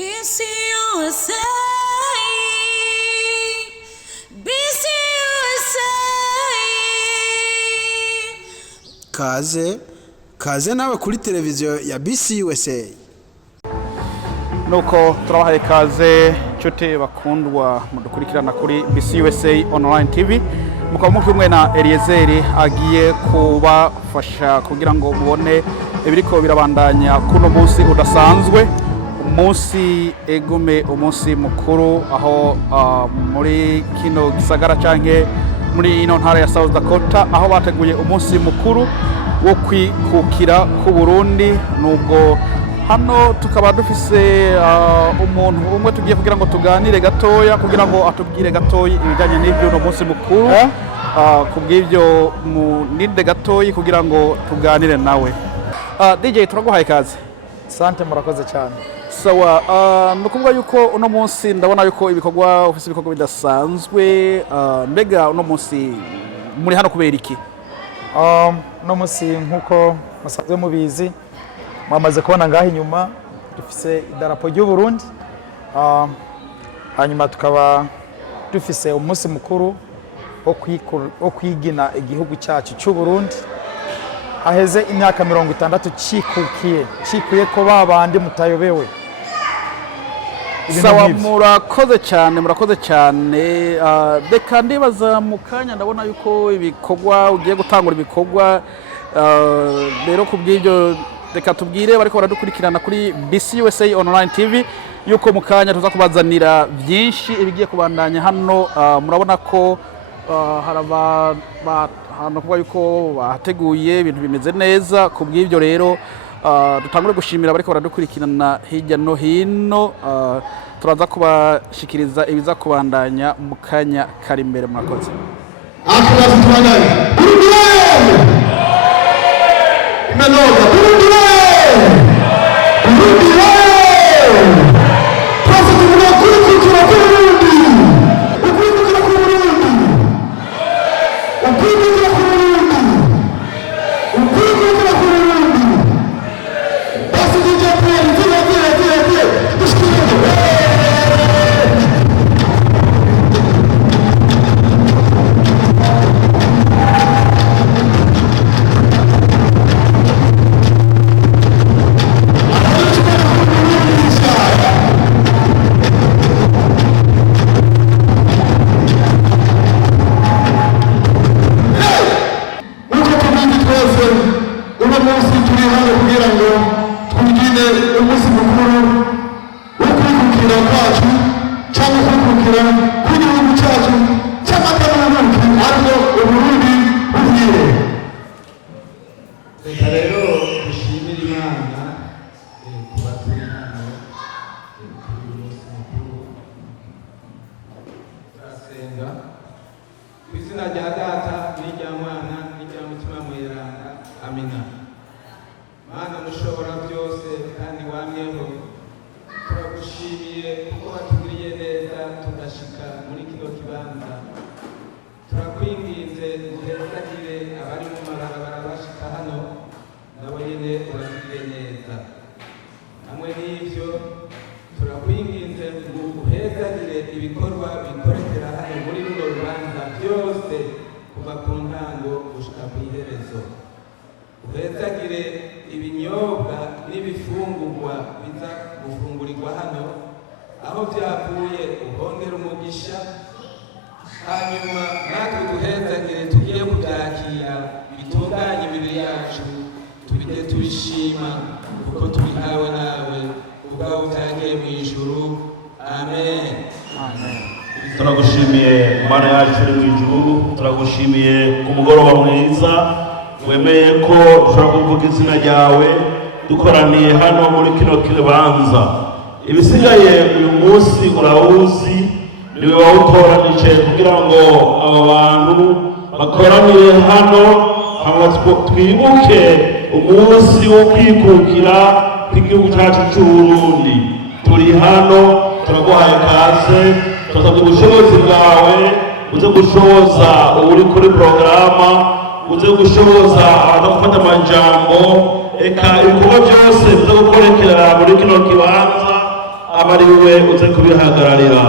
BC USA, BC USA. Kaze nawe kuri televiziyo ya BC USA. Nuko turabahaye kaze nshuti bakundwa mudukurikirana kuri BC USA online TV. Mukaba mukimwe na Eliezer agiye kubafasha kugira ngo mubone ibiriko birabandanya kuno munsi udasanzwe, umunsi egume, umunsi mukuru aho muri kino gisagara canke muri ino ntara ya South Dakota aho bateguye umunsi mukuru wo kwikukira ku Burundi. Nubwo hano tukaba dufise umuntu umwe tugiye kugira ngo tuganire gatoya kugira ngo atubwire gatoyi ibijanye n'ibyo no munsi mukuru, kubw'ibyo muninde gatoyi kugira ngo tuganire nawe. DJ turaguhaye kaze. Sante, murakoze cyane. Sawa, nukuvuga yuko uno munsi ndabona yuko ibikorwa ufise ibikorwa bidasanzwe, mbega uno munsi muri hano kubera iki? Uno munsi nkuko musanzwe mubizi mwamaze kubona ngaho inyuma dufise idarapo ry'u Burundi, hanyuma tukaba dufise umunsi mukuru wo kwigina igihugu cyacu cy'u Burundi haheze imyaka 60 cikuye ko babandi mutayobewe. Sawa, murakoze cyane. Reka ndibaza mu kanya ndabona yuko ibikorwa ugiye gutangura ibikorwa, rero kubw'ibyo reka tubwire bariko baradukurikirana kuri BC USA online TV yuko mu kanya tuza kubazanira byinshi ibigiye kubandanya hano. Murabona ko haraba hano kuvuga yuko bateguye ibintu bimeze neza. Kubw'ibyo rero dutangure gushimira bariko baradukurikirana hirya no hino. Turaza kubashikiriza ibiza kubandanya mu kanya kari imbere. Murakoze. Turagushimiye Mana yacu iri mu ijuru, turagushimiye ku mugoroba mwiza wemeye ko dushobora kuvuga izina ryawe dukoraniye hano muri kino kibanza. Ibisigaye uyu munsi urawuzi, niwe wawutoranije kugira ngo aba bantu bakoraniye hano twibuke umunsi wo kwikukira kw'igihugu cyacu cy'u Burundi. Turi hano turaguhaye kaze, turasabye ubushobozi bwawe uze gushoboza uri kuri porogaramu, uze gushoboza abadafata amajambo, eka ibikorwa byose biza gukorekera muri kino kibanza aba ari we uze kubihagararira.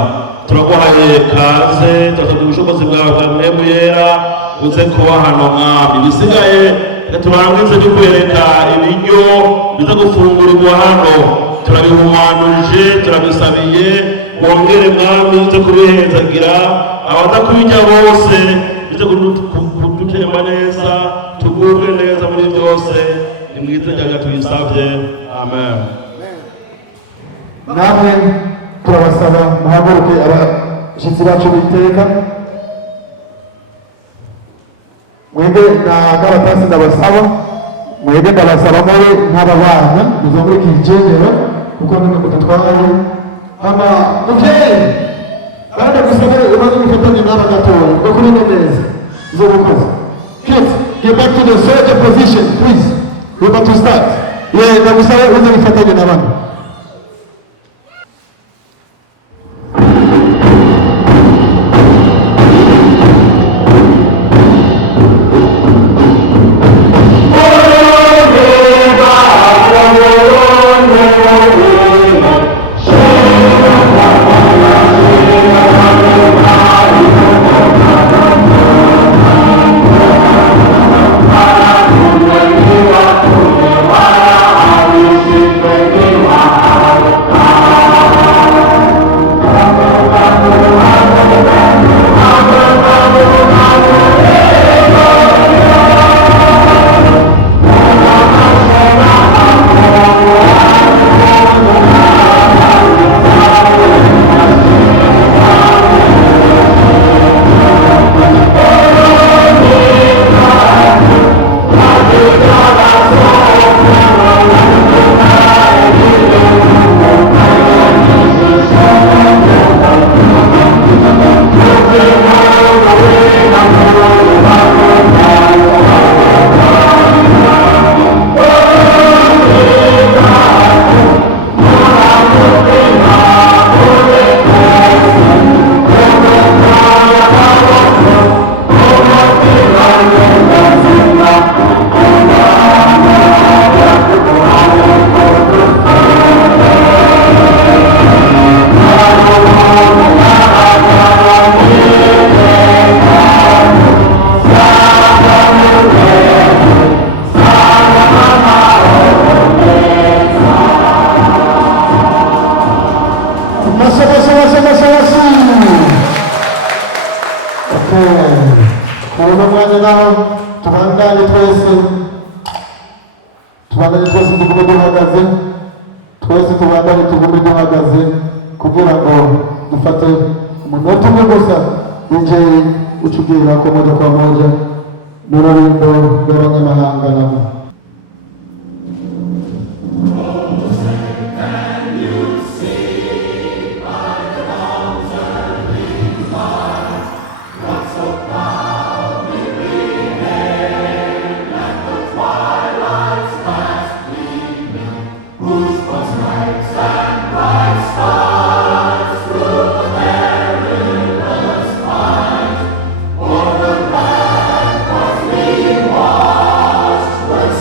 Turaguhaye kaze, turasabye ubushobozi bwawe bwa mwemu yera uze kuba hano mwami. Bisigaye turangize dukwereka ibiryo biza gufungurirwa hano, turabihumanuje, turabisabiye, wongere mwami uze kubihezagira, abaza kubirya bose bize kudutemba neza, tugubwe neza muri byose, ni mu izina rya tuyisabye, amen. Namwe turabasaba muhaguruke abashyitsi bacu biteka. Mwebwe na karatasi ndabasaba, mwebwe ndabasaba muri nk'aba bana muza muri kigenero kuko none kudutwaye ama muvyeyi banda gusaba umaze gufatanya n'aba gatoya kuko kuri neza zo gukoza. Kids, get back to the soldier position please. We're about to start. Yeah, ndagusaba uze gufatanya n'abandi. Twese tubandane tugume duhagaze kugira ngo dufate umunota umwe gusa DJ ucubwira ko moja kwa moja n'ururirimbo rw'abanyamahanga nabo. Was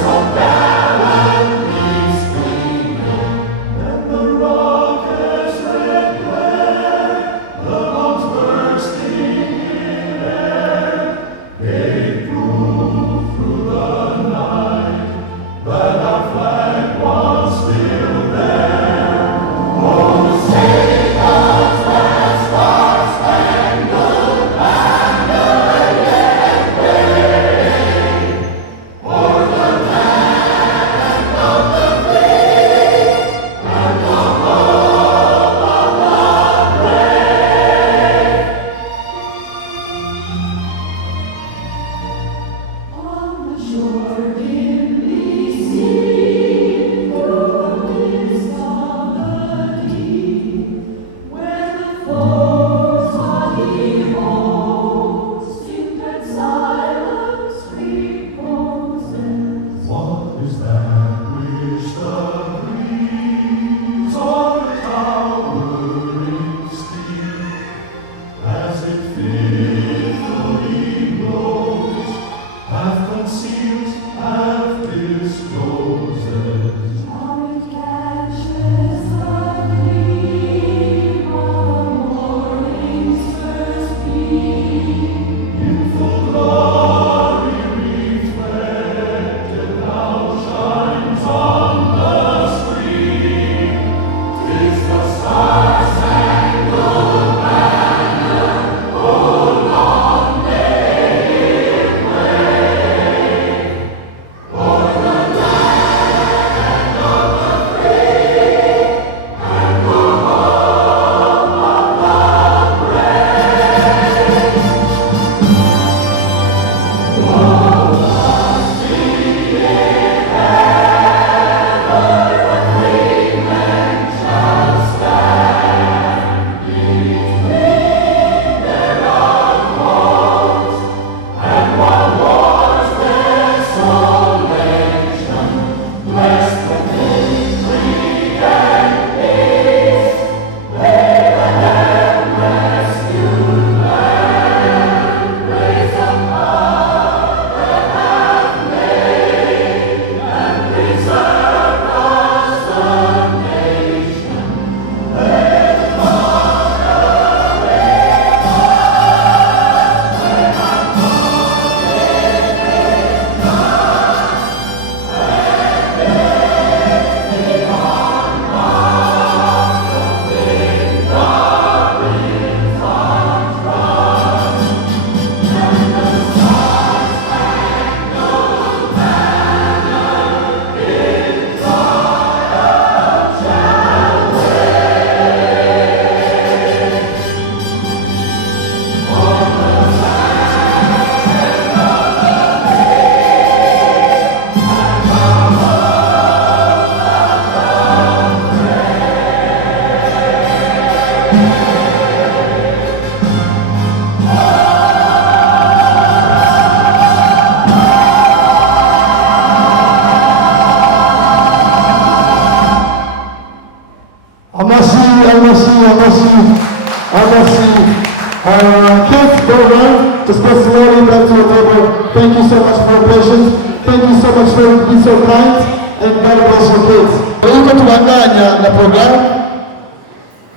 Kids, go around, discuss slowly back to the table. Thank you so much for your patience. Thank you so much for being so kind. And God bless your kids. Yuko tubandanya na programu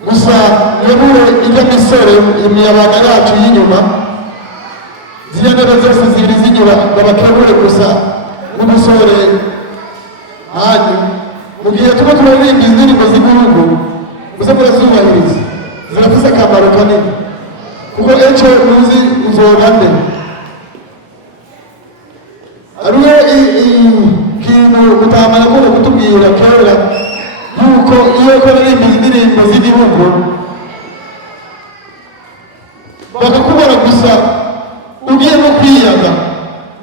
gusa nyebure ijya misore imiyabaga yacu y'inyuma ziyandara zose ziri zinyura babakebure gusa n'umusore hanyu mu gihe tuba turaririmba indirimbo z'igihugu muze murazubahiriza zirafise akamaro kanini kuko ejo muzi uzora nde ariwe ikintu mutamara kuba kutubwira kera yuko iyo ko aririmba indirimbo z'igihugu bakakubona gusa ugiye no kwiyaga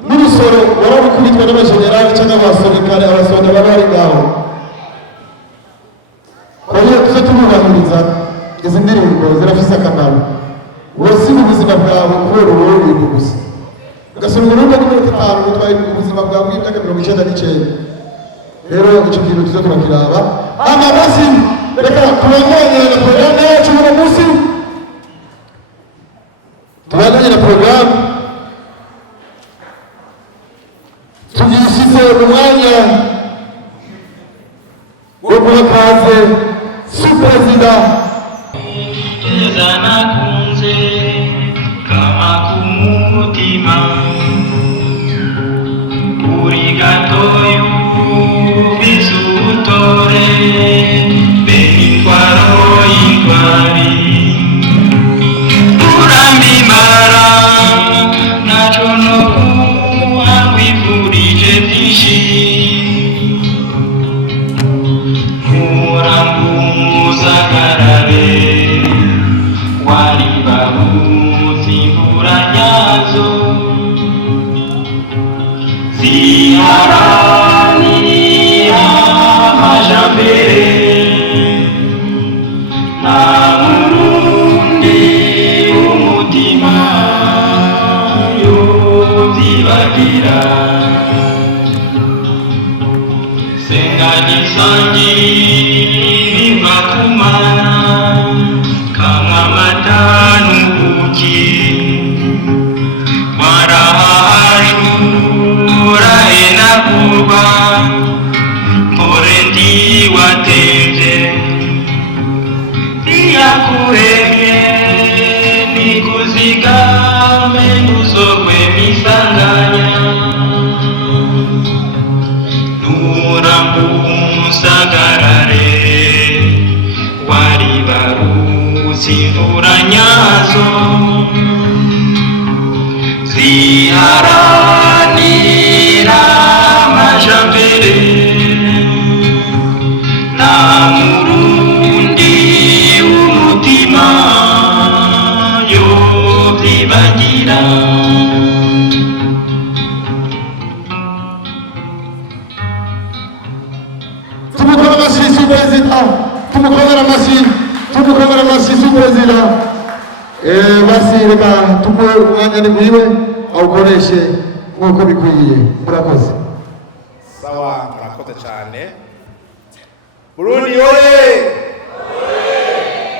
n'urusoro warabukubitwa n'abajenerali cyangwa abasorekare abasoda baba bari ngaho kwa hiyo tuze tumubahiriza izi ndirimbo zirafise akamaro wasiga ubuzima bwawe kubera uburundi gusa ugasura uburundi bw'imyaka itanu butwaye ubuzima bwawe bw'imyaka 99 rero icyo kintu tuze turakiraba amabasi reka tubandanye na porogaramu yacu uno munsi tubandanye na porogaramu tugishyize mu mwanya wo guha kaze superezida nakunze kama kumutima uri gatoyu bisutore benitwaro intwari urambimara naco no kuwangwifurije byinshi murambuzagarare ziharanira amajambere na murundi umutima yovyibagira senganisangira kumana kama matanu uki marahajura enakurwa porendi watemvye iyakuremye nikuzigame nuzogwe misanganya nurambusagarare waribaruzi imvura nyazo ziharanira amajambere na murundi umutima yovyibagira tumukomera amashyi superezida tumukomera amashyi superezida basi reka tumuhe umwanya ni mwiwe awukoreshe nk'uko bikwiye murakoze sawa murakoze cyane Burundi yoye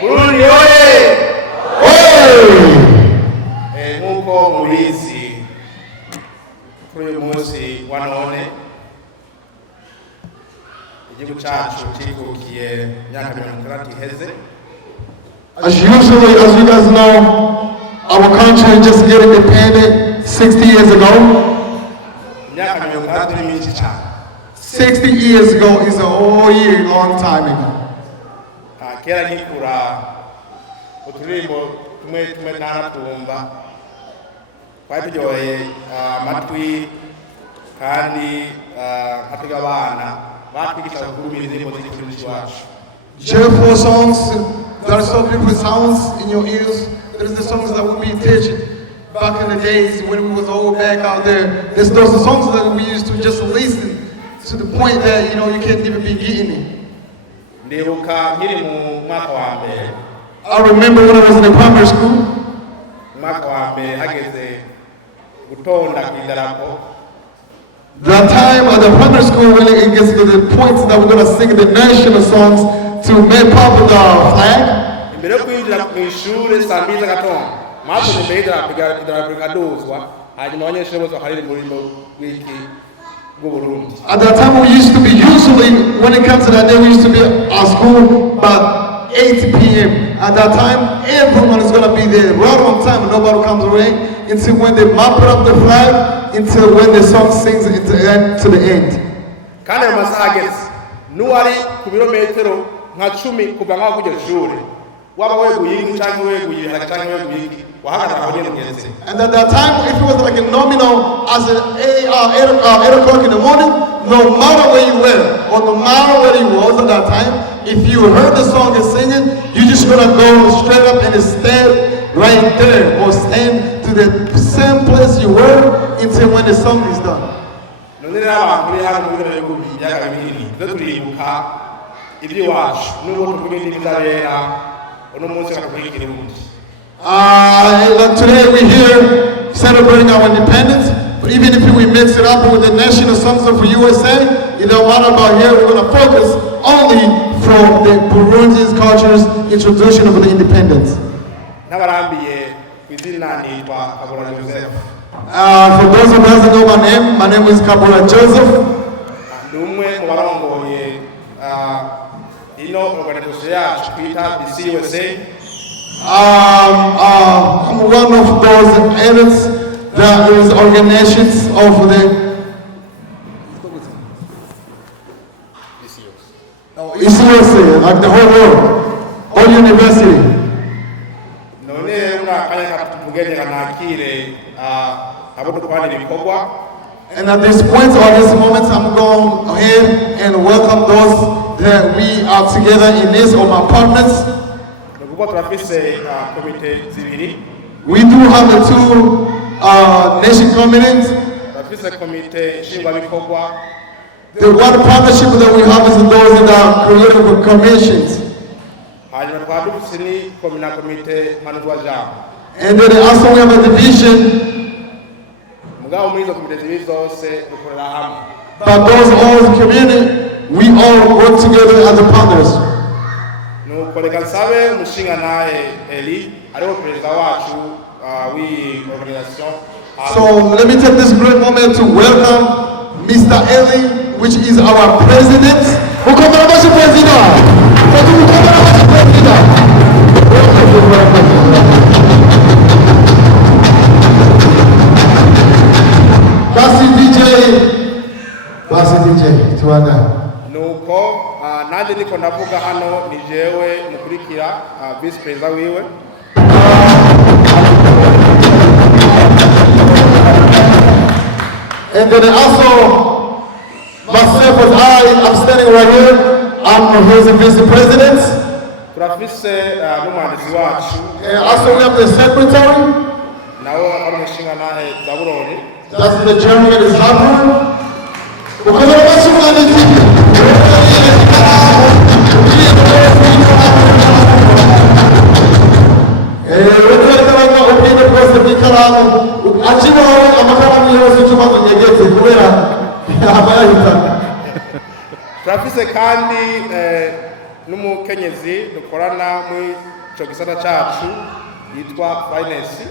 Burundi yoye nk'uko mubizi kuri uyu munsi wa none igihugu cyacu kikukiye imyaka 60 iheze. As usually, as you guys know, our country just got independent 60 years ago. 60 years ago is a whole year, long time ago. Kera nikura uturimbo tumwe nanatumba twatujyoye amatwi kandi hatuga abana batwigisha kurumira indirimbo z'igihugu cyacu. Cheerful songs. There are so beautiful sounds in your ears. There's the songs that we teach back in the days when we was all back out there. There's those songs that we used to just listen to the point that you can't even be getting it. I remember when I was in the primary school. The time at the primary school when it gets to the point that we're gonna sing the national songs to make pop the flag. mbere yo kwinjira mu ishuri saa 2 z'agatondo maze imbere idarapo rikaduzwa hanyuma abanyeshuri bose bakarira umurimo w'iki bw'Uburundi. At that time we used to be, usually when it comes to that day, we used to be at school about 8 p.m. At that time, everyone is going to be there right on time. Nobody comes away until when they mop up the flag, until when the song sings to the end. Kandi ayo masaha ageze n'uwari ku birometero nka 10 kuva ngaho kujya shuri waba weguye inki cyangwa weguye haka cyangwa weguye inki wahagarara aho nyene ugeze. And at that time, if it was like a nominal as an 8 o'clock in the morning, no matter where you were or no matter where you was at that time, if you heard the song and singing, you just gonna go straight up and stand right there or stand to the same place you were until when the song is done. Nonera abantu hano mu biro y'uko byaga binini turibuka iby'iwacu n'ubu tubindi bizabera uno munsi akakurikira ubundi. Today we're here celebrating our independence, but even if we mix it up with the national songs of USA, it don't matter about here. We're going to focus only from the Burundi's culture's introduction of the independence. N'abarambiye kwizina nitwa Kabura Joseph. For those who doesn't know my name is Kabura Joseph. Numwe mu barongoye ino organization yacu twita BCUSA. I'm one of those elements that is organizations of the BCUSA, like the whole world, all university. And at this point or this moment, I'm going ahead and welcome those that we are together in this, or my partners. We do have the two nation committees. The one partnership that we have is those that are creative commissions. And then also we have a division. But those all community, we all work together as a partners. So let me take this great moment to welcome Mr. Eli, which is our president. Basi DJ, tuanda. Nuko nanje niko ndavuga hano ni jewe mukurikira vice president wiwe. And then also myself as I'm standing right here. I'm the vice president. Turafise n'umwanditsi wacu. Also we have the secretary. Nawe amushinga nahe Zaburoni. That's the chairman is Zaburoni. Turafise kandi n'umukenyezi dukorana muri ico gisata cacu yitwa finance.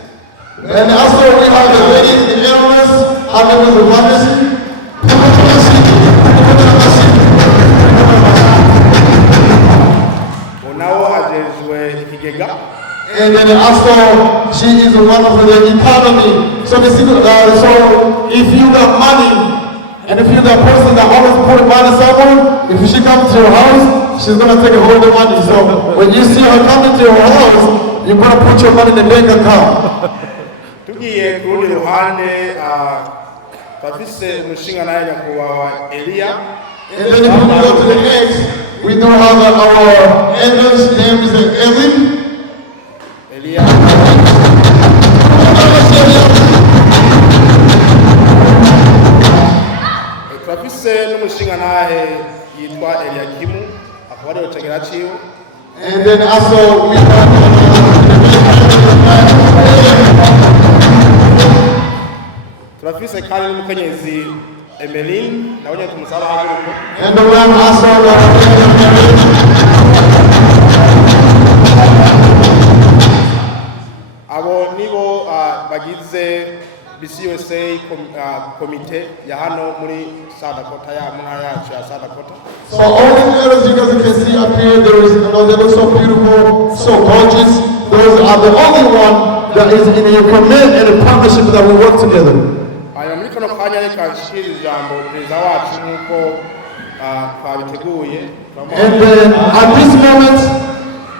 And also we have the lady in the areas, her name is Vanessa. And then also she is one of the economy. So if you got money and if you're that person that always put money somewhere, if she comes to your house, she's gonna take all the money. So when you see her coming to your house, you're gonna put your money in the bank account. Tugiye kurundi ruhande bafise umushinga naye nyakubahwa Elia. And then if we go to the next, we do have our elders, name is Elim. Elia. Turafise n'umushinga naye yitwa Eliakimu akaba ari utegera ciwe. And then also we have turafise kandi n'umukenyezi Emeline nawe tumusaba haguruko. And the one also BCUSA komite ya hano muri South Dakota ya muna yacu ya South Dakota. So all the areas you guys can see up here, there is another, they look so beautiful, so gorgeous. Those are the only one that is in a commit and a partnership that we work together. Aya muri kono kanya reka nshikiriza ijambo perezida wacu nkuko twabiteguye. And then at this moment,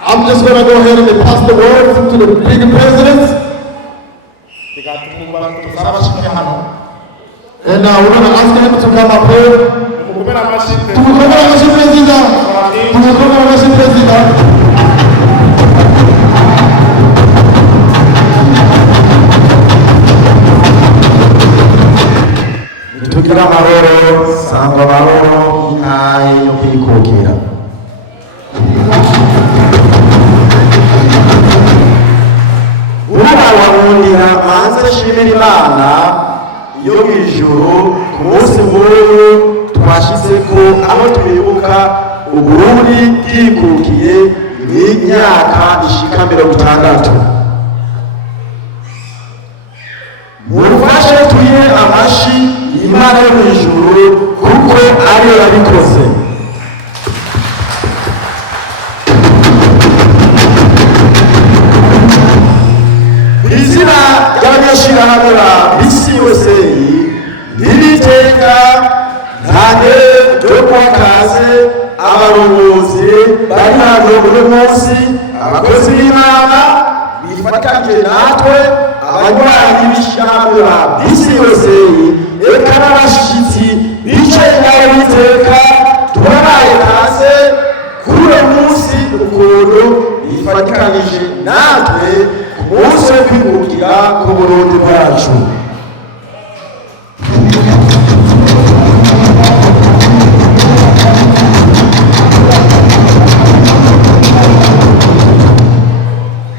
I'm just going to go ahead and pass the word to the big president. And we're going to ask him to come up here. Tugira amahoro, sangwa amahoro, intahe yo kwikukira. Urababundira manze shimira Imana yo mw'ijuru ku munsi nk'uyu twashitseko aho twibuka Uburundi bwikukiye imyaka ishika 60. Murufashe tuye amashi Imana yo mw'ijuru kuko ariyo yabikoze. Izina ry'abanyeshirahamwe ba BCUSA ntiriteka ntange ryo kwakaze abarongozi bari hano uno munsi, abakozi b'Imana bifatanije natwe, abanywanyi b'ishirahamwe ba BCUSA eka n'abashitsi bicaye nawe biteka tubahaye kaze kuri uno munsi ukuntu bifatikanije natwe umunsi wo kwikukira ku Burundi bwacu.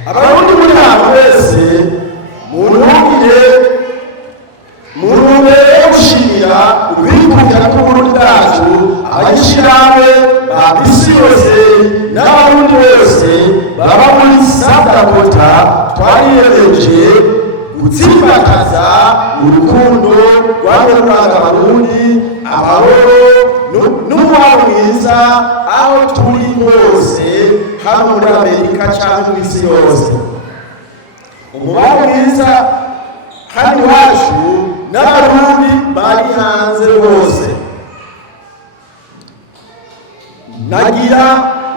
Abarundi muri hano wese muntumbire mu ntumbero yo gushimira ukwikukira ku Burundi bwacu, abanyeshirahamwe ba BCUSA n'abarundi bose baba muri South Dakota twariyemeje gutsimbataza urukundo rw'abanyarwanda Abarundi, amahoro n'umubano mwiza aho turi hose hano muri Amerika cyangwa mu isi yose. Umubano mwiza hano iwacu n'Abarundi bari hanze bose. Nagira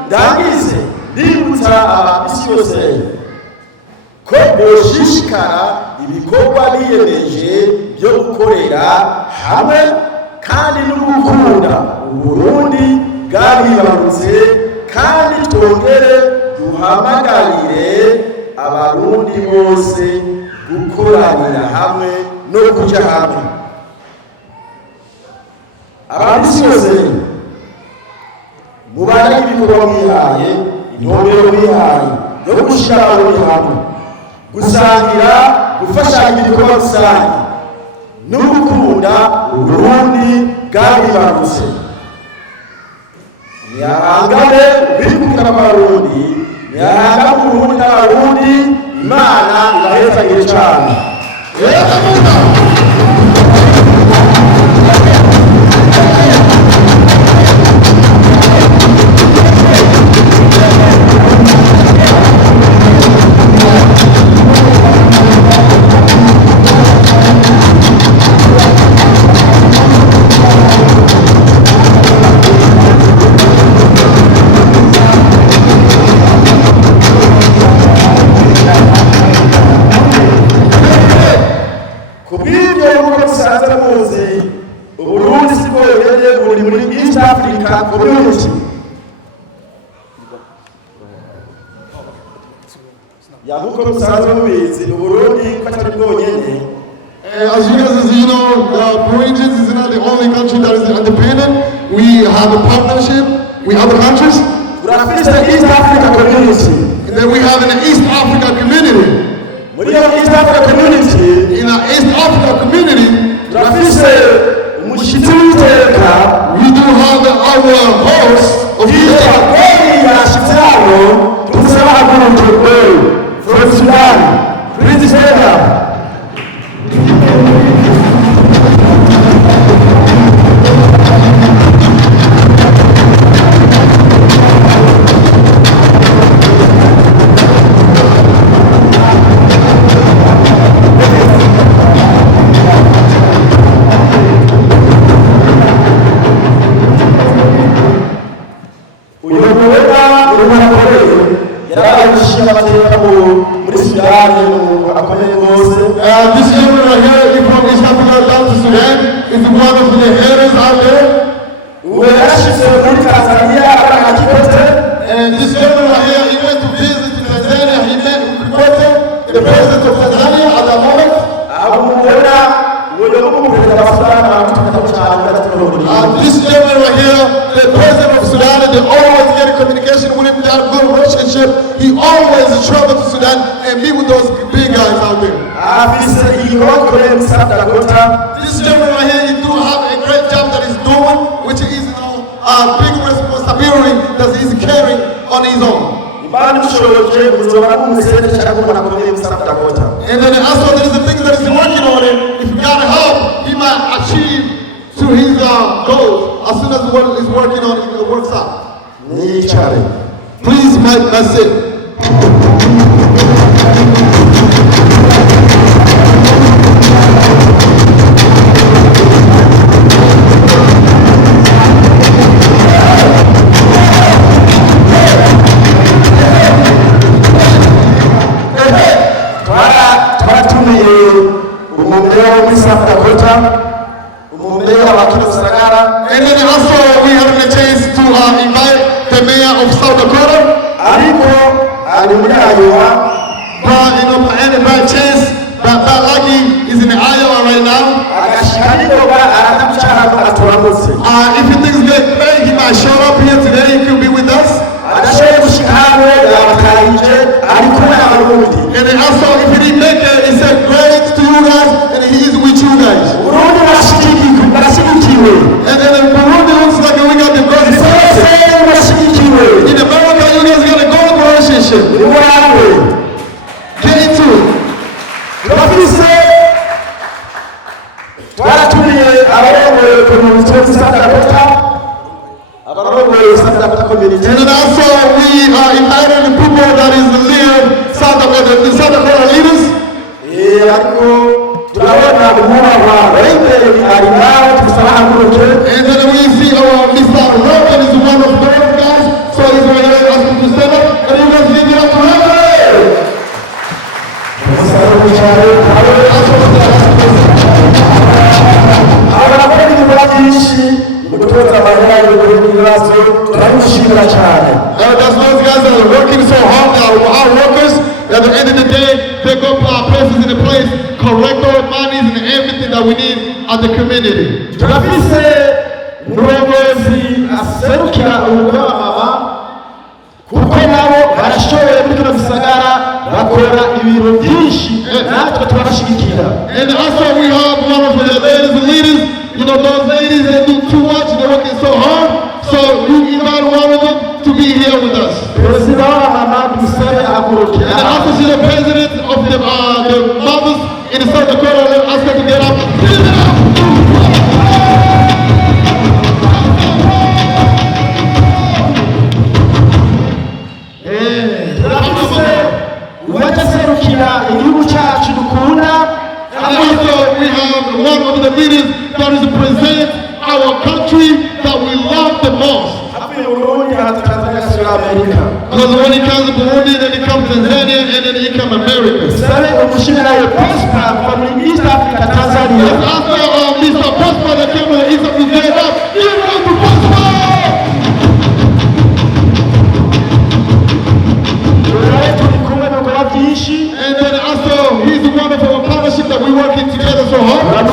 ndangize ndibutsa aba BCUSA ko boshishikara ibikorwa biyemeje byo gukorera hamwe kandi no gukunda Uburundi bwabibarutse, kandi twongere duhamagarire Abarundi bose gukoranira hamwe no kuja hamwe. Aba BCUSA mubara ibikorwa mwihaye, intumbero mwihaye yo gushira Abarundi hamwe, gusangira, gufashanya ibikorwa rusange no gukunda Uburundi bwabibarutse. Niyahangane kwikukira Abarundi, niyahangane Uburundi n'Abarundi. Imana irahezagire cane. Uburundi siko yonyene buri muri East Africa Community. Yabuko musanzwe mubizi Uburundi ko atari bwonyene. As you guys know, Norwegians is not the only country that is independent. We have a partnership with other countries. We have the East Africa community. And then we have an East Africa community. Muri East Africa community, in our East Africa community, umushitsi w'iteka, we do have our host of East Africa. From Sudan, British Area. yashinga amateka muri Sudani akomeye rwose. This gentleman right here, he from East Africa down to Sudan, is one of the heroes out there. Uwe yarashize muri Tanzania abana Kikwete. And this gentleman right here, he went to visit Tanzania. He met Kikwete, the president of Tanzania at the moment. Abumubona uyo n'umuperezida wa Sudani amutumira cyane this gentleman right here, the president of Sudan, and they always get in communication with him. They have good relationship. He always travel to Sudan and meet with those big guys out there. This gentleman right here, he do have a great job that he's doing, which is a big responsibility that he's carrying on his own. And then also there is the things that he's working on it. If you got help, he might achieve to his goals as soon as what he's working on it works out. Please, Mike, that's it. And then also we have a chance to invite the mayor of South Dakota. But and by chance, but lucky is in Iowa right now. If he thinks good, he might show up here today. He could be with us. And then also, if he didn't make it, he said great to you guys, and he is with you guys. And then in Burundi looks like we got the good. In America, you guys got a good relationship. Get into it. And then also we invited the people that is the leader, the South Dakota leaders. And then we see Mr. Rogan is one of those guys, so he's going to ask him to stand up, and you guys give it up to That's those guys that are working so hard, that are hard workers. At the end of the day, they go put our places in the place, correct our monies and everything that we need at the community. kuko nabo barashoboye muri kino gisagara bakora ibintu byinshi natwe turabashigikira. And also we have one of the ladies and leaders, those ladies that do too much, they're working so hard, so we invite one of them to be here with us. And also see the president of the mothers in the South Dakota, let's ask her to get up. And also we have one of the leaders that represents our country that we love the most. Because when it comes to Burundi, then it comes Tanzania, and then it comes America. After Mr. Prosper that came from the East Africa, give it up to Prosper! And then also, he's one of our partnership that we're working together so hard. And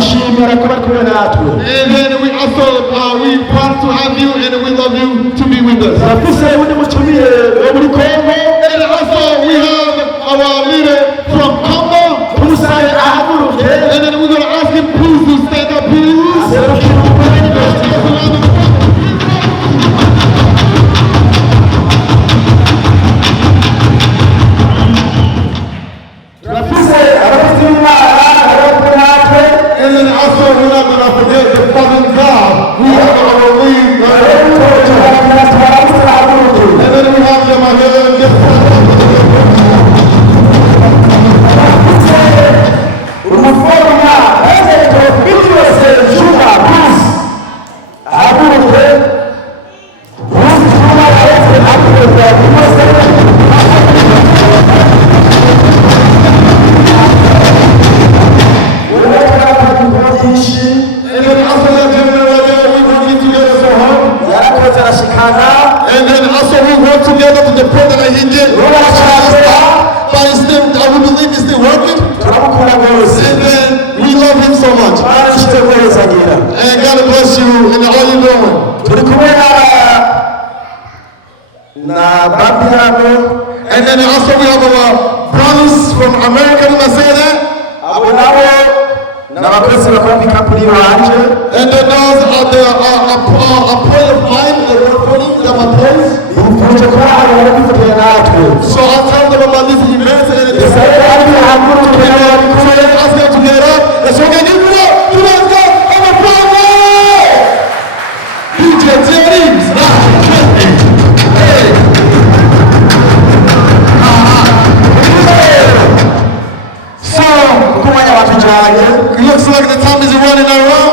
then we also, we proud to have you, and we love you to be with us. And also, we have our leader from Congo. And then we're going to ask him please to stand up, please. And then also we're not going to forget the Father God. We have our lead. And then we have them out here. then also we have our brothers from America. Did I say that? And then those are the a point of mine, the word putting that my place. So I tell them about this event and they say, ask them to get up. And so they give it up. You guys go. I'm a problem. DJ James. Hey. So, it looks like the time is running around.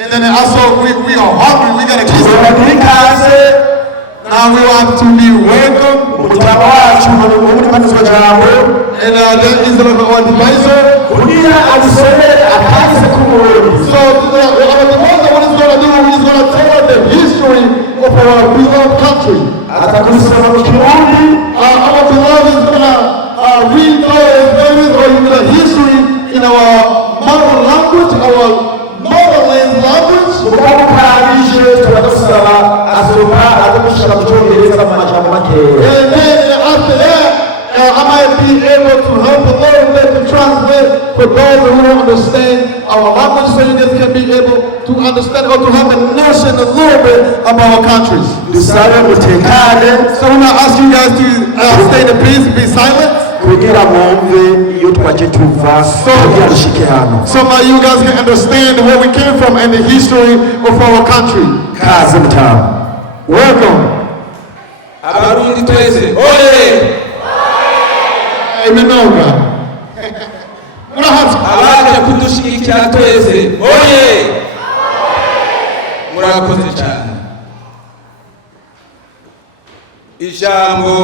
And then also we are hungry. We gotta keep it. Now we want to be welcome. And there is our advisor. So the one that what he's gonna do is gonna tell us the history of our beloved country. Our beloved is gonna read the history in our mother language, our motherland language. And then after that, I might be able to help a little bit to translate for those who don't understand our language, so you guys can be able to understand or to have a notion a little bit about our countries. So I'm gonna ask you guys to stay in the peace, be silent. So now you guys can understand where we came from and the history of our country. Welcome. Abarundi twese ole Imenoga. abaje kudushigikira twese ole murakoze cyane. Ijambo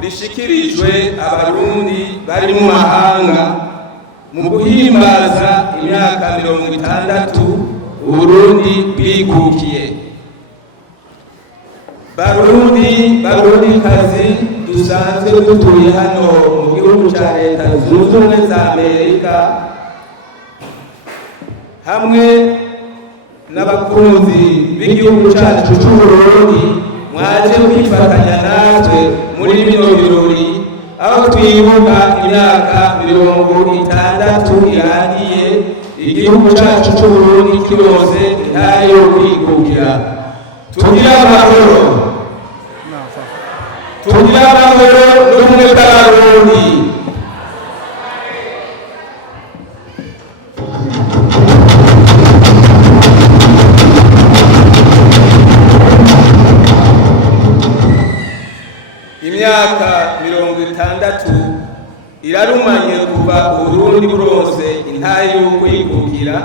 rishikirijwe abarundi bari mu mahanga mu guhimbaza imyaka 60 Uburundi bwikukiye. Barundi kazi dusanzwe dutuye hano mu gihugu cya Leta Zunze Ubumwe za Amerika hamwe n'abakunzi b'igihugu cyacu cy'Uburundi mwaje kwifatanya natwe muri bino birori aho twibuka imyaka 60 irangiye igihugu cyacu cy'Uburundi kiroze ntayo kwikukira. Tugira amahoro n'ubumwe bw'Abarundi. Imyaka 60 irarumanye kuva Uburundi buronse intahe yo kwikukira.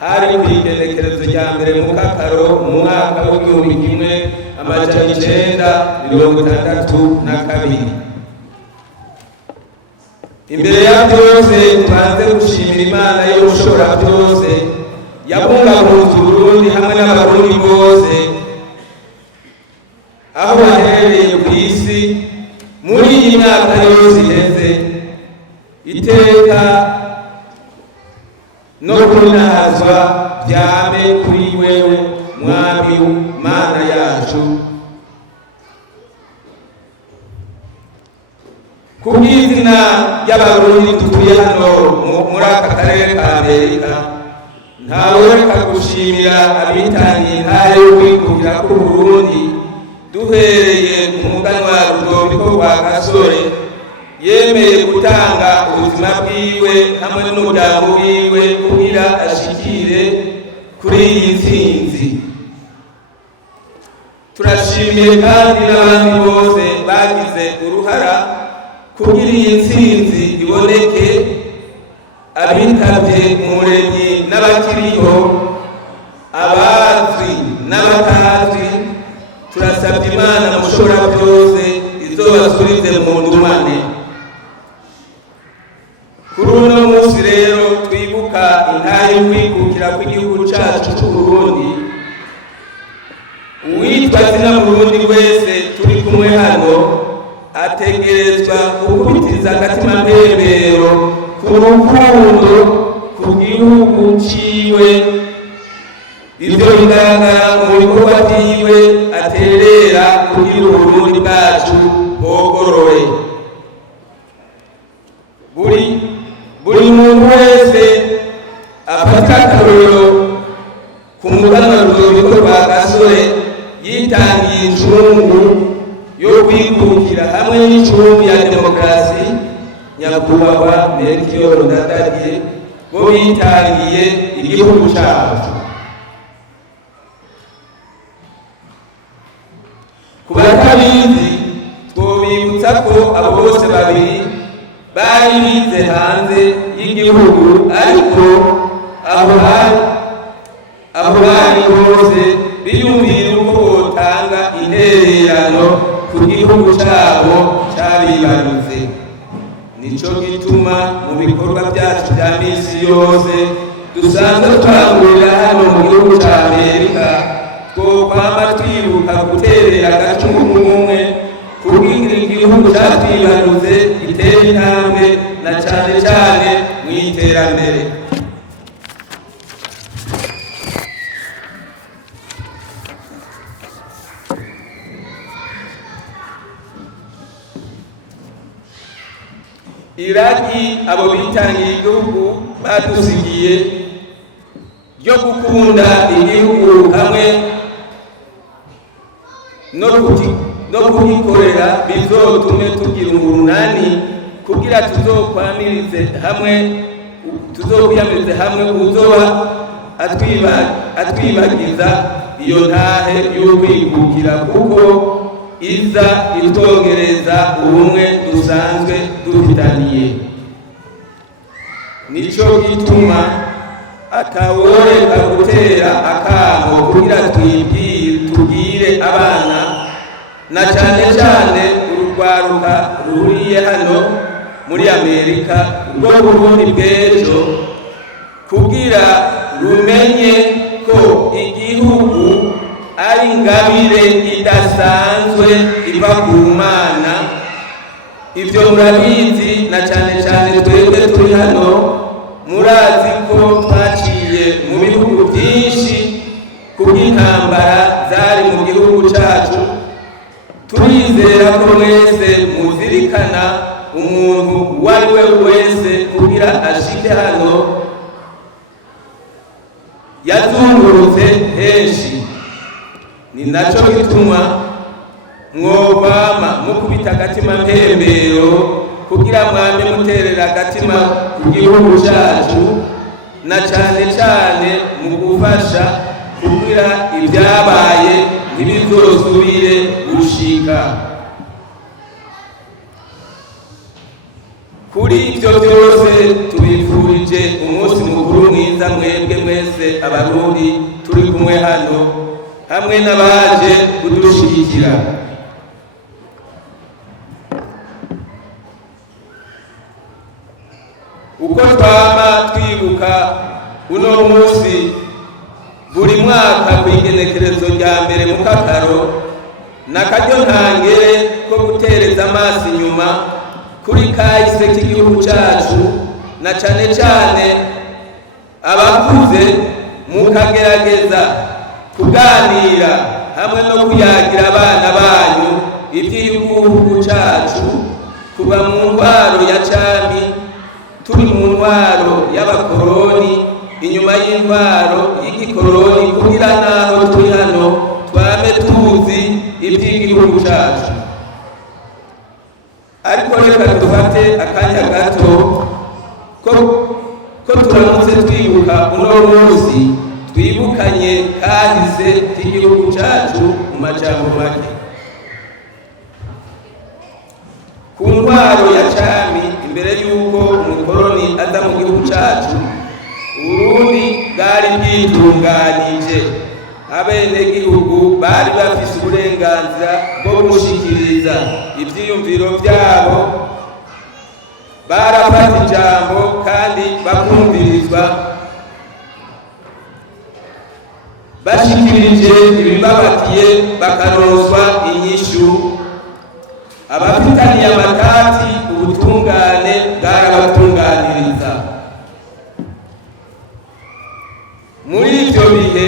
Hari kw'igenekerezo rya mbere mu Kakaro mu mwaka w'1962. Imbere ya byose twanze gushimira Imana y'ushobora byose yabungabunze Uburundi hamwe n'Abarundi bose aho baherereye ku isi muri iyi myaka yose iheze. Iteka no kunazwa byame kuri wewe mwami Mana yacu. Kubw'izina y'Abarundi dutuye hano muri aka karere ka Amerika, ntawe reka gushimira abitangiye intare yo kwikukira k'Uburundi duhereye ku muganwa Rudoviko Rwagasore yemeye gutanga ubuzima bwiwe hamwe n'umuryango wiwe kugira ashikire kuri iyi ntsinzi. Turashimiye kandi n'abandi bose bagize uruhara kugira iyi ntsinzi iboneke, abitavye Umuremyi n'abakiriho, abazi n'abatazi. Turasabye Imana mushobora byose izobasubize mu ndumane. Kuri uno munsi rero twibuka intahe yo kwikukira kw'igihugu cyacu cy'Uburundi. Uwitwa zina Burundi wese turi kumwe hano ategerezwa gukubitiza agatima mpembero ku rukundo ku gihugu ciwe. Ibyo bigaragara mu bikorwa byiwe aterera kugira Uburundi bwacu bogorowe. Buri muntu wese afata akarorero ku muganwa Rudoviko Rwagasore yitangiye incungu yo kwikukira hamwe n'icungu ya demokarasi nyakubahwa Melchior Ndadaye bo bitangiye igihugu cyacu. Ku batabizi twobibutsa ko abo bose babiri bari bize hanze y'igihugu, ariko abo bari bose biyumvira uko botanga intererano ku gihugu cyabo cyabibarutse. Nico gituma mu bikorwa byacu bya misi yose dusanzwe twangurira hano mu gihugu cya Amerika twokwama twibuka guterera agacumu kumwe kugira igihugu cyatwibarutse gitere intambwe na cyane cyane mu iterambere. Iragi abo bitangiye igihugu badusigiye ryo gukunda igihugu hamwe no kugikorera bizotume tugira urunani kugira tuzokwiyamirize hamwe uzoba atwibagiza iyo ntahe y'ukwikukira, kuko iza itwongereza ubumwe dusanzwe dufitaniye. Nico gituma ataworeka gutera akamo kugira tubwire abana na cyane cyane urugwaruka ruriye hano muri Amerika rwo Burundi bw'ejo, kugira rumenye ko igihugu ari ingabire idasanzwe iva ku Mana. Ibyo murabizi, na cyane cyane twebwe turi hano murazi ko twaciye mu bihugu byinshi kubw'intambara zari mu gihugu cyacu. Turizera ko mwese muzirikana umuntu uwo ari we wese kugira ashike hano yazungurutse henshi. Ni naco gituma mwobama mukubita agatima mpembero kugira mwambe muterera agatima ku gihugu cyacu, na cyane cyane mu gufasha kugira ibyabaye ntibizosubire gushika. Kuri ibyo byose tubifurije umunsi mukuru mwiza mwebwe mwese abarundi turi kumwe hano, hamwe n'abaje kudushigikira. Uko twama twibuka uno munsi buri mwaka ku igenekerezo rya mbere mu Kakaro, n'akaryo ntangere ko gutereza amaso inyuma kuri kahise k'igihugu cyacu, na cyane cyane abakuze mukagerageza kuganira hamwe no kuyagira abana banyu iby'igihugu cyacu, kuva mu ntwaro ya cami turi mu ntwaro y'abakoroni, inyuma y'intwaro y'igikoroni, kugira naho turi hano twame tuzi iby'igihugu cyacu. Ariko reka dufate akanya gato ko turamutse twibuka uno munsi, twibukanye kahise k'igihugu cyacu mu majambo make. Ku ntwaro ya cami, imbere y'uko umukoroni aza mu gihugu cyacu, Uburundi bwari bwitunganije. Abenegihugu bari bafise uburenganzira bwo gushikiriza ivyiyumviro vyabo, barafata ijambo kandi bakumvirizwa, bashikirije ibibabatiye bakaronswa inyishu. Abafitaniye amatati ubutungane bwarabatunganiriza. Muri ivyo bihe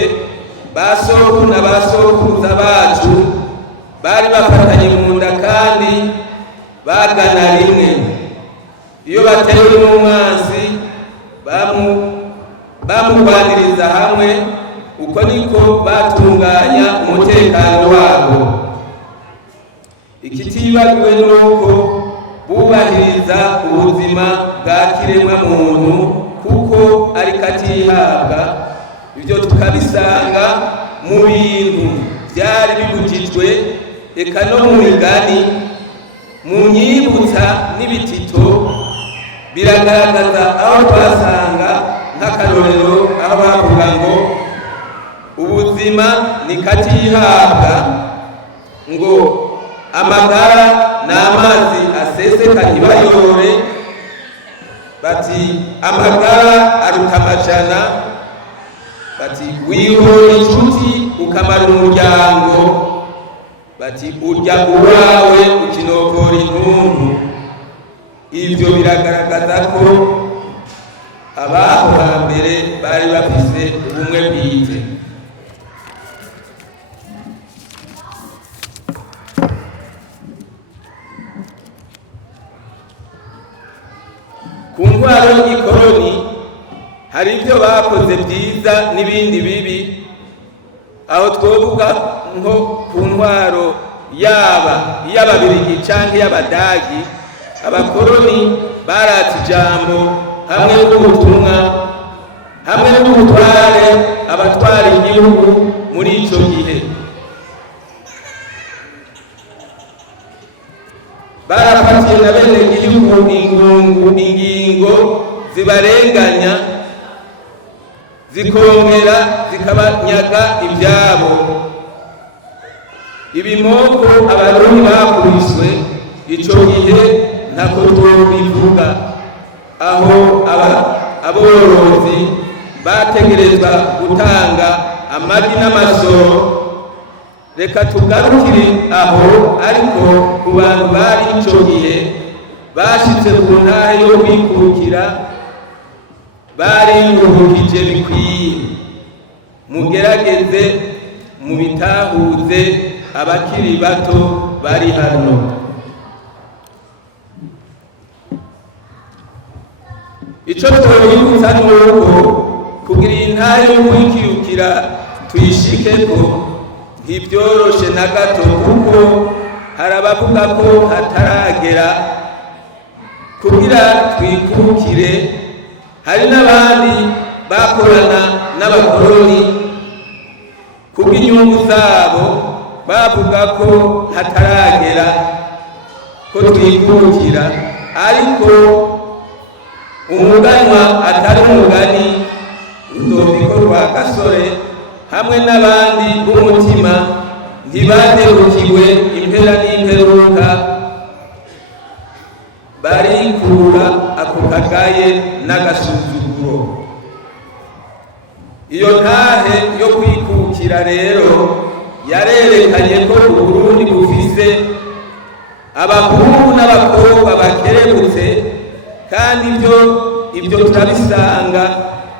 basokuru na basokuruza bacu bari bafatanye mu nda kandi bagana rimwe. Iyo batewe n'umwanzi bamugwaniriza hamwe, uko niko batunganya umutekano wabo. Ikitibagiwe nuko bubahiriza ubuzima bwa kiremwa muntu kuko ari katihabwa. Ibyo tukabisanga mu bintu byari bibujijwe, eka no mu migani, mu myibutsa n'ibitito biragaragaza aho twasanga nk'akarorero aho bavuga ngo ubuzima ni katihabwa, ngo amagara n'amazi aseseka ntibayore, bati amagara aruta amajana, bati wihora inshuti ukamara umuryango, bati urya uwawe ukinokora intuntu. Ibyo biragaragaza ko abaho hambere bari bafise ubumwe bwite. Ku ntwaro y'igikoroni hari ibyo bakoze byiza n'ibindi bibi, aho twovuga nko ku ntwaro yaba iy'Ababirigi canke iy'Abadagi. Abakoroni baratse ijambo hamwe n'ubutumwa, hamwe n'ubutware abatwara igihugu muri ico gihe. Barafatiye na bene igihugu ingingo zibarenganya, zikongera zikabanyaga ibyabo. Ibimoko abarundi bakubiswe ico gihe ntako twobivuga, aho aborozi bategerezwa gutanga amagi n'amasoro. Reka tugarukire aho, ariko ku bantu bari ico gihe bashitse ku ntahe yo kwikukira, bariruhukije bikwiye. Mugerageze mubitahuze abakiri bato bari hano. Ico twobibutsa nuko kugira intahe yo kwikukira tuyishikeko ntibyoroshe na gato, kuko hari abavuga ko hataragera kugira twikukire. Hari n'abandi bakorana n'abakoroni kubw'inyungu zabo, bavuga ko hataragera ko twikukira. Ariko umuganwa atari umugani, Rudoviko Rwagasore hamwe n'abandi b'umutima ntibaderukiwe impera n'imperuka, barikura ako kagaye n'agasuzuguro. Iyo ntahe yo kwikukira rero yarerekanye ko Uburundi bufise abahungu n'abakobwa bakerebutse, kandi ibyo turabisanga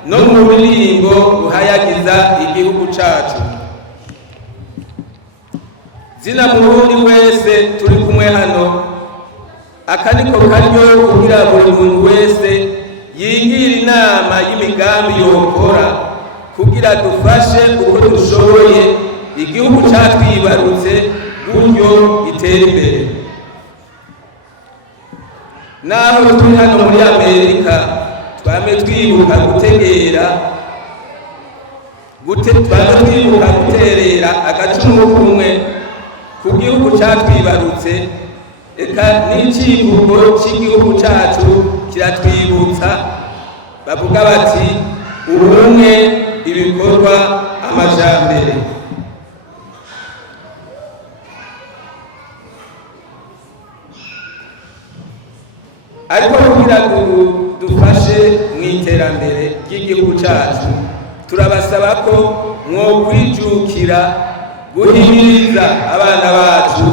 no mu ruririmbo ruhayagiza igihugu cacu. Zina Murundi wese turi kumwe hano, aka niko karyo kugira buri muntu wese yigira inama y'imigambi yokora kugira dufashe uko dushoboye igihugu catwibarutse gutyo gitere imbere. Naho turi hano muri Amerika, twame twibuka guterera agacumu kumwe ku gihugu catwibarutse. Eka n'icivugo cy'igihugu cacu kiratwibutsa, bavuga bati ubumwe, ibikorwa, amajambere. Ariko kugira dufashe mu iterambere ry'igihugu cacu, turabasaba ko mwokwijukira guhimiriza abana bacu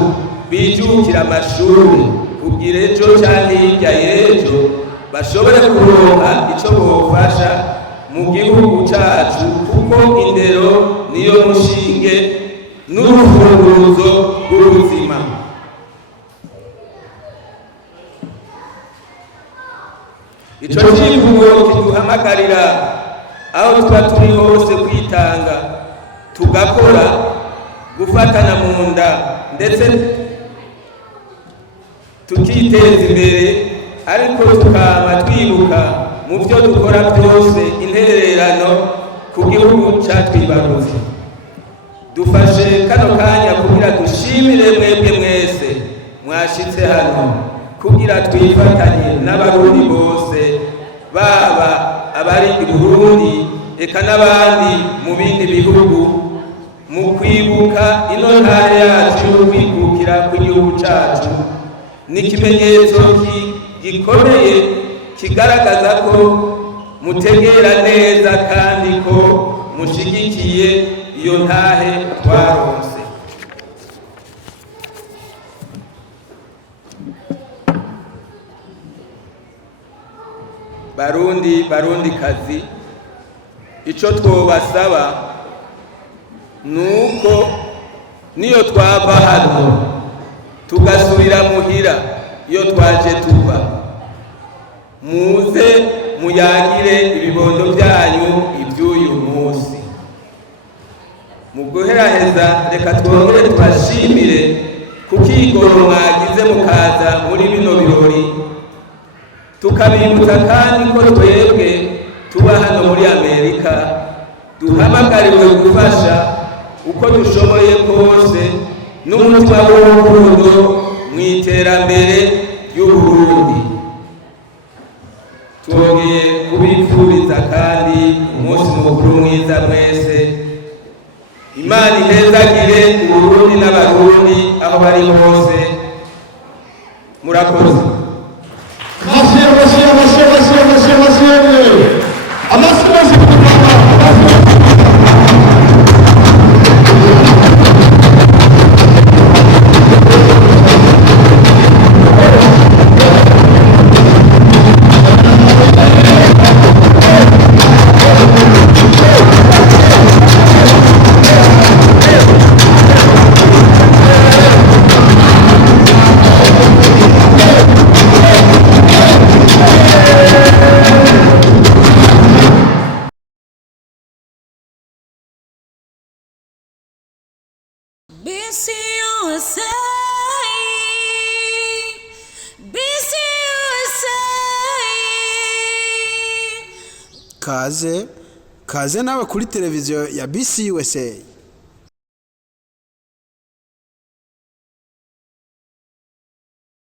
bijukira amashuri, kugira ejo canke hirya y'ejo bashobore kuronka ico bofasha mu gihugu cacu, kuko indero niyo mushinge n'urufunguruzo rw'ubuzima. icyo kivugo kiduhamagarira aho tuba turi hose kwitanga tugakora gufatana mu nda ndetse tukiteza imbere ariko tukaba twibuka mu byo dukora byose intererano ku gihugu cyatwibarutse. Dufashe kano kanya kugira dushimire mwebwe mwese mwashitse hano kugira twifatanye n'abarundi bose baba abari i Burundi eka n'abandi mu bindi bihugu mu kwibuka ino ntara yacu yo kwikukira kw'igihugu cyacu. Ni ikimenyetso gikomeye kigaragaza ko mutegera neza kandi ko mushigikiye iyo ntahe twaronse. Barundi kazi, icyo twobasaba nuko niyo twava hano tugasubira muhira iyo twaje tuva, muze muyagire ibibondo byanyu iby'uyu munsi. Mu guheraheza reka twongere tubashimire kuko igoro mwagize mukaza muri bino birori, tukabibutsa kandi ko twebwe tuba hano muri Amerika duhamagariwe gufasha uko dushoboye kose n'umutima w'urukundo mu iterambere ry'Uburundi. Twongeye kubifuriza kandi umunsi mukuru mwiza mwese. Imana ihezagire Uburundi n'abarundi aho bari hose. Murakoze. kaze nawe kuri televiziyo ya BC USA.